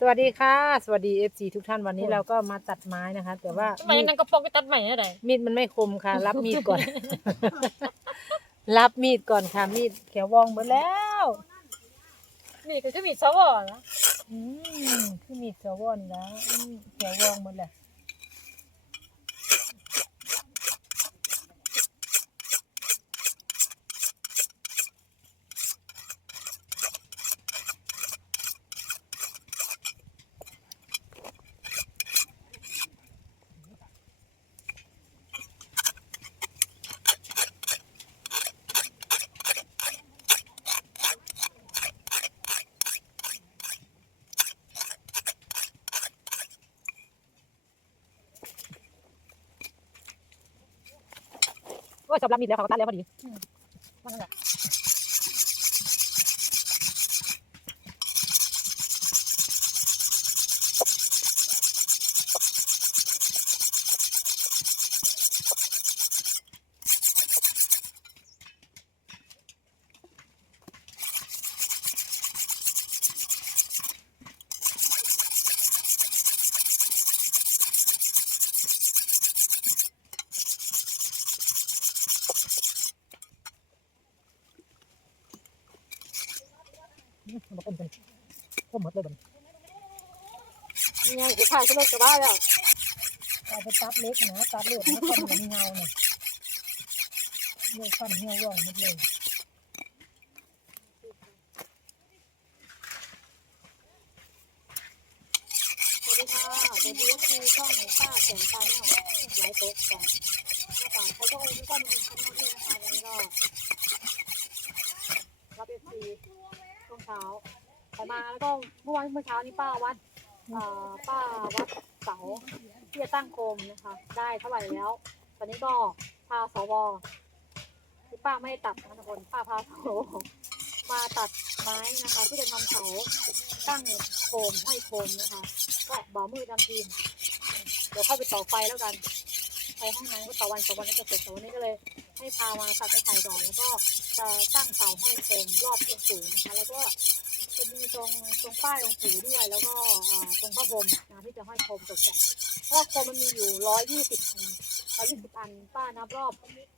สวัสดีค่ะ สวัสดีเอฟซีทุกท่านวันนี้เราก็มาตัดไม้นะคะ แต่ว่าทำไมมีดนางกระปองไปตัดใหม่อะไรมีดมันไม่คมค่ะ รับมีดก่อน รับมีดก่อนค่ะมีดแขววองหมดแล้วนี่ก็คือมีดซอวอนะอืมคือมีดแขววอนแล้วอืมแขววองหมดแล้ วก็จับรับมีดแล้วเขาก็ตัดแล้วพอดีอืมว่านั่นแหละ มมันบอกอมกันอมหมดเลยบัดนเนี่ยกูพาขึ้นรถกระบะแล้วเอาไปตัดเล็กนะตัดเล็กนะคนมันเงาเนี่ยเลือกฟันเหี่ยวว่องหมดเลยสวัสดีค่ะสวัสดีเอฟซีช่องป้าแสงตาเนี่ยไลฟ์สดกันนะคะเขาก็มีก้อนมีชั้นด้วยนะคะวันนี้ก็รับเอฟซี เช้าไปมาแล้วก็เมื่อวานเมื่อเช้านี้ป้าวัดอ่าป้าวัดเสาที่จะตั้งโคมนะคะ ได้เท่าไหร่แล้ว ตอนนี้ก็พาสวที่ป้าไม่ได้ตัดนะทุกคนป้าพาสวมาตัดไม้นะคะเพื่อจะทำเสาตั้งโคมให้โคมนะคะ ก็บ่าวมือทำทีมเดี๋ยวค่อยไปต่อไฟแล้วกันไปห้องน้ำก็ต่อวันสองวันก็จะเสร็จแต่วันนี้ก็เลย ให้พามาตัดไม้ไผ่ก่อนแล้วก็จะตั้งเสาห้อยโคมรอบองค์ปู่นะคะแล้วก็จะมีตรงตรงป้ายองค์ปู่ด้วย แล้วก็ตรงพระพรมนะที่จะห้อยโคมตกแต่งเพราะโคมมันมีอยู่ร้อยยี่สิบอันร้อยยี่สิบอันป้านับรอบ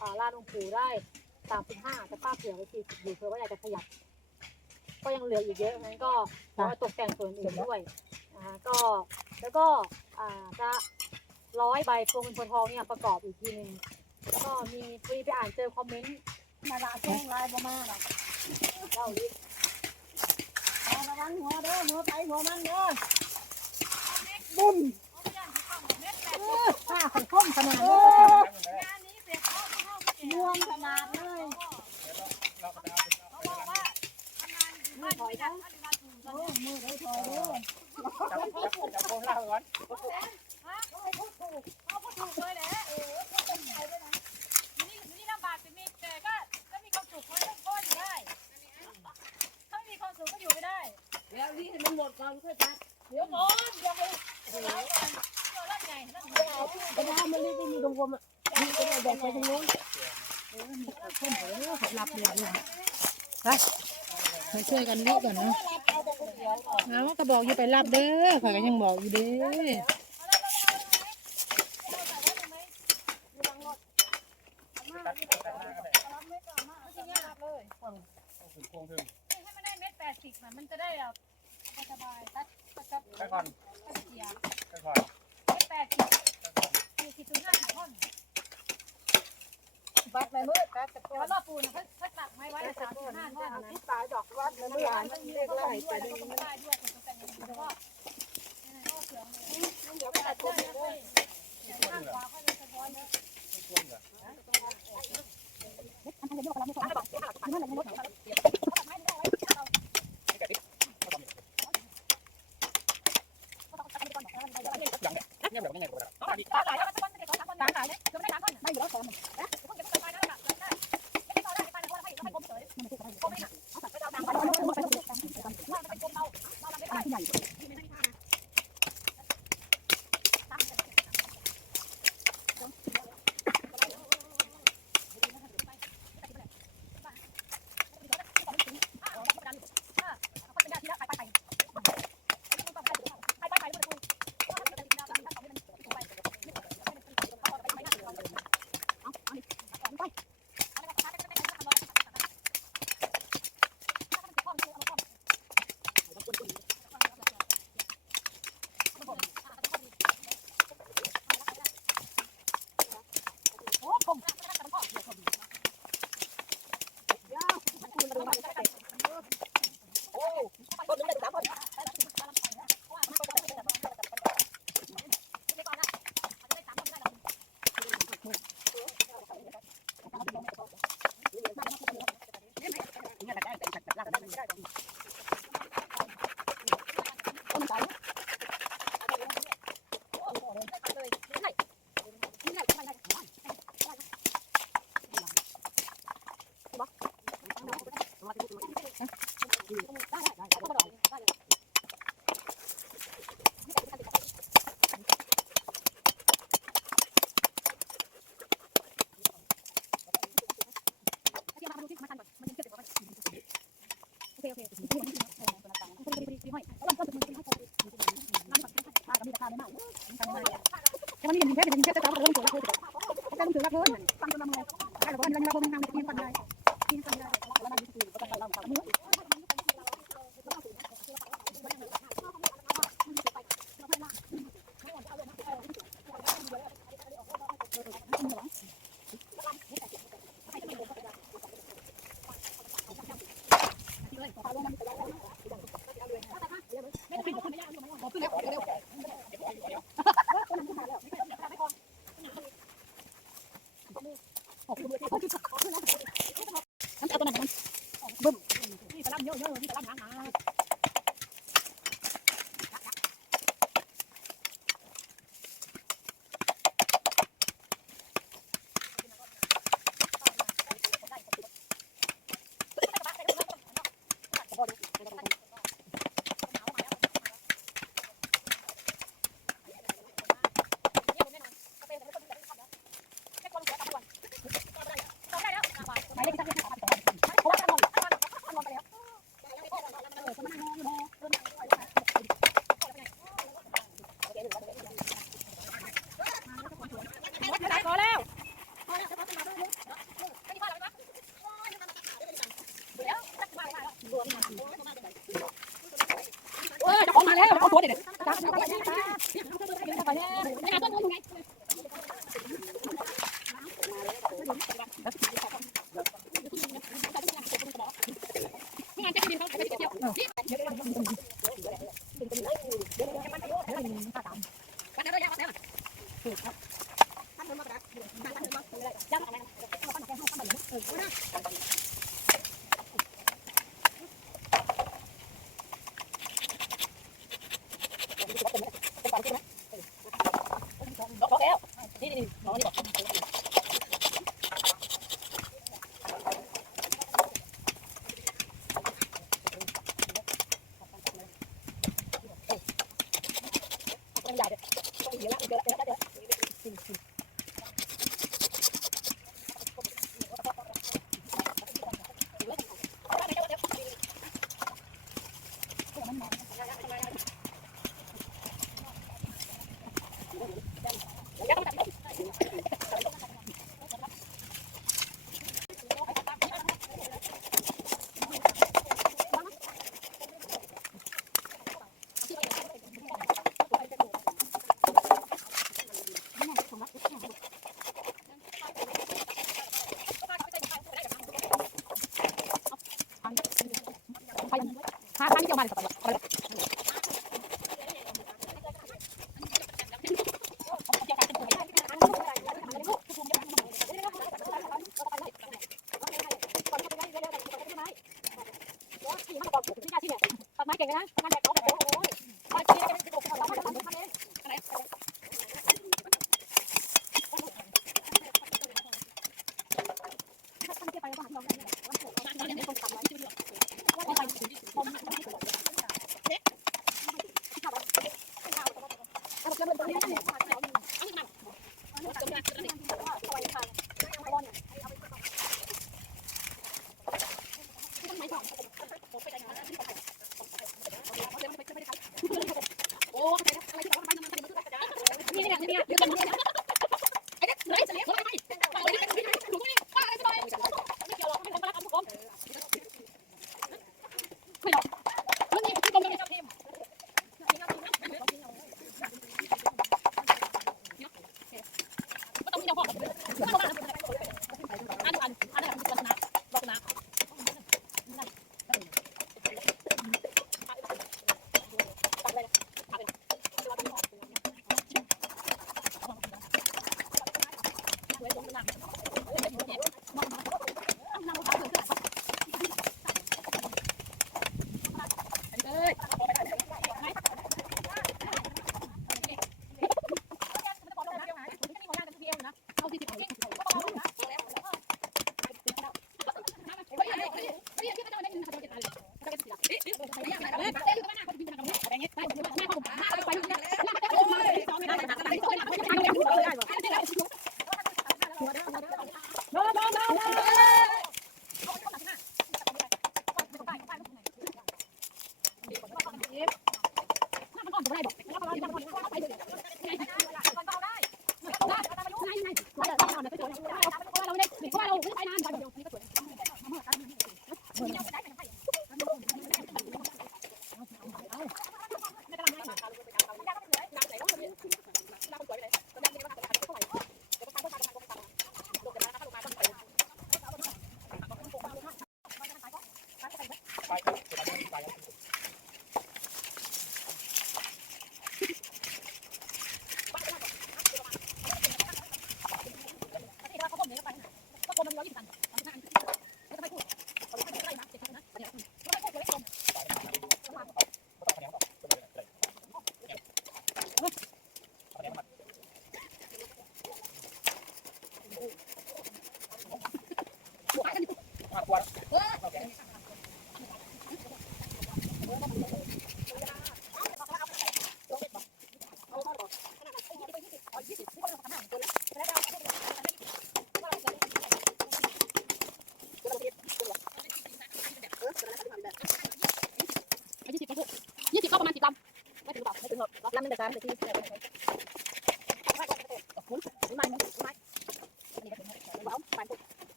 อ่าลานองค์ปู่ได้สามสิบห้าแต่ป้าเผื่อไว้สี่สิบอยู่เผื่อว่าอยากจะขยับก็ยังเหลืออีกเยอะงั้นก็ขอตกแต่งส่วนอื่นด้วยนะคะก็แล้วก็จะร้อยใบพวงเงินพวงทองเนี่ยประกอบอีกทีหนึ่ง ก็มีฟรีไปอ่านเจอคอมเมนต์มาลาช่วงไลน์ประมาณอะเล่าดิเอาระวังหัวเด้อหัวไปหัวมันเด้อบุ้ม ผ้าขันข้มขนาด เอ นี้ อม่วงขนาดเลยมือถอยเด้อโอ้มือได้ถอยเด้อ แล้ว นี่มันหมดก่อนค่อยตัดกระดาษมันรีบไปมีตรงผมอะนี่ก็เลยแบกไปตรงนู้นรับเลยเลยไปมาช่วยกันรีบก่อนนะเอาก็บอกอยู่ไปรับเด้อข่อยก็ยังบอกอยู่เด้อมันจะได้แบบ สบายตัดตัดตัดไปก่อนเสียไปก่อนแปดสิบสี่สิบถึงห้าสิบท่อนบัดไปมืดบัดตะโกแต่นว่ารอบปูนเขาเขาตักไม้ไว้สามสิบห้าท่อนนะที่ตายดอกวัดมันไม่หานมันเรียกไล่ไปแล้วดึงก็มันได้ด้วยคนตกแต่งอย่างนี้แล้วก็ก็เสือเลยเดี๋ยวก็ตัดผมเลยข้างขวาเขาจะสะท้อนเยอะไม่ควรเหรอ Yeah, มันนี่เป็นแค่เป็นแค่จะต้างลงตัวละคนแต่ต้องถือละคน ห้ะพันที่เจ้ามานกับอะพั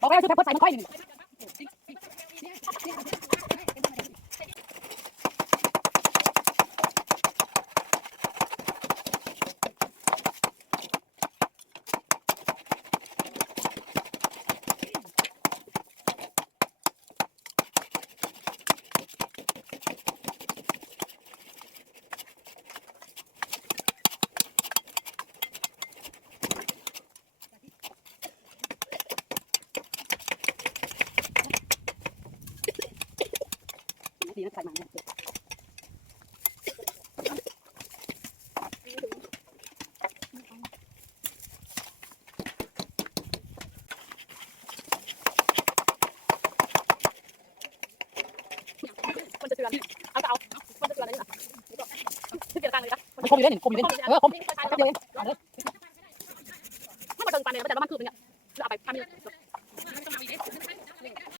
บอกแล้วชุดแพ็คเพิร์ดใส่มาค่อยหนึ่ง อยู่เล่นเห็นคมอยู่เล่นเออคมแป๊บเดียวเอง